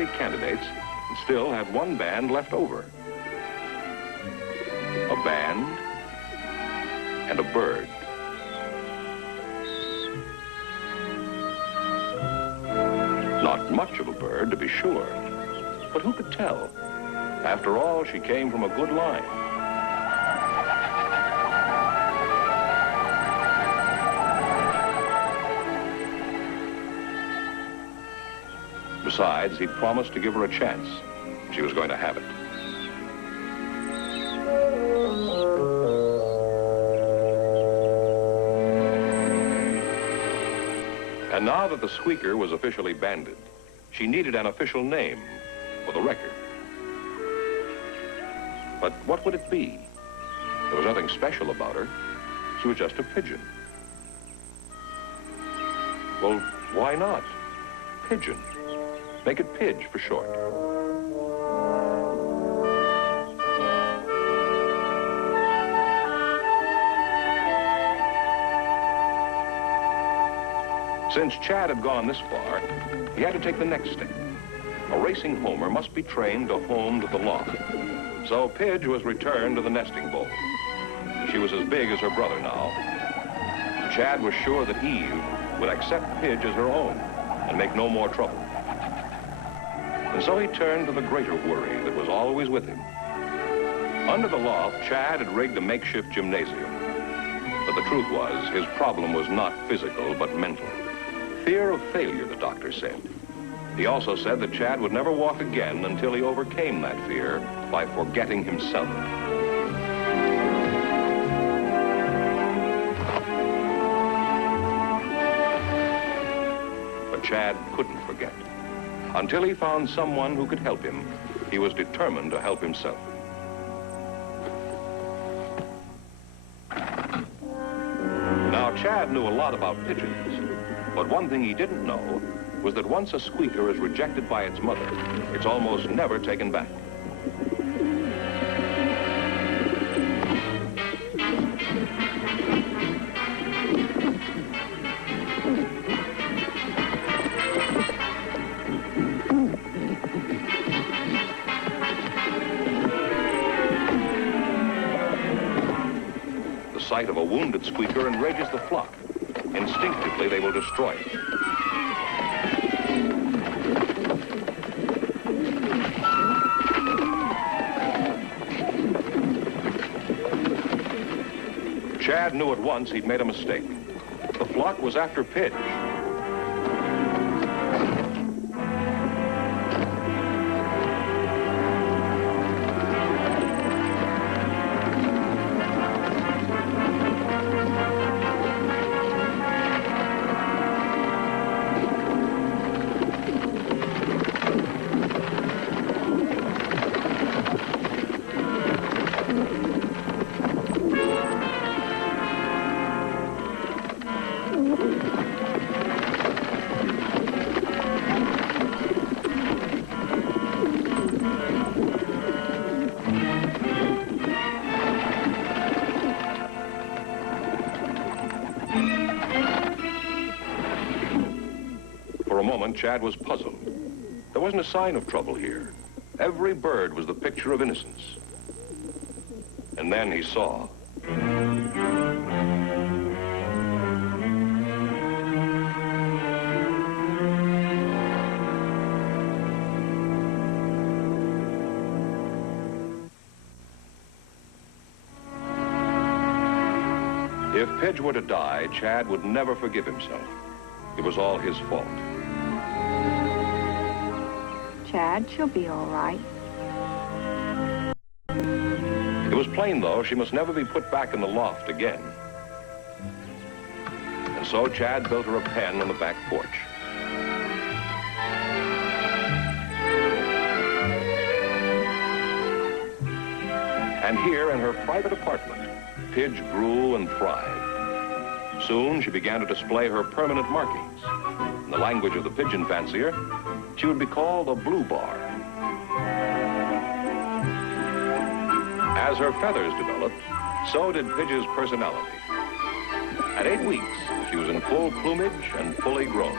likely candidates and still had one band left over. A band and a bird. Not much of a bird, to be sure, but who could tell? After all, she came from a good line. Besides, he'd promised to give her a chance. She was going to have it. And now that the squeaker was officially banded, she needed an official name for the record. But what would it be? There was nothing special about her. She was just a pigeon. Well, why not? Pigeon. Make it Pidge for short. Since Chad had gone this far, he had to take the next step. A racing homer must be trained to home to the loft. So Pidge was returned to the nesting bowl. She was as big as her brother now. Chad was sure that Eve would accept Pidge as her own and make no more trouble. And so he turned to the greater worry that was always with him. Under the loft, Chad had rigged a makeshift gymnasium. But the truth was, his problem was not physical, but mental. Fear of failure, the doctor said. He also said that Chad would never walk again until he overcame that fear by forgetting himself. But Chad couldn't forget. Until he found someone who could help him, he was determined to help himself. Now, Chad knew a lot about pigeons, but one thing he didn't know was that once a squeaker is rejected by its mother, it's almost never taken back. The sight of a wounded squeaker enrages the flock. Instinctively, they will destroy it. Chad knew at once he'd made a mistake. The flock was after Pidge. For a moment, Chad was puzzled. There wasn't a sign of trouble here. Every bird was the picture of innocence. And then he saw. If Pidge were to die, Chad would never forgive himself. It was all his fault. Chad, she'll be all right. It was plain, though, she must never be put back in the loft again. And so Chad built her a pen on the back porch. And here in her private apartment, Pidge grew and thrived. Soon she began to display her permanent markings. In the language of the pigeon fancier, she would be called a blue bar. As her feathers developed, so did Pidge's personality. At 8 weeks, she was in full plumage and fully grown.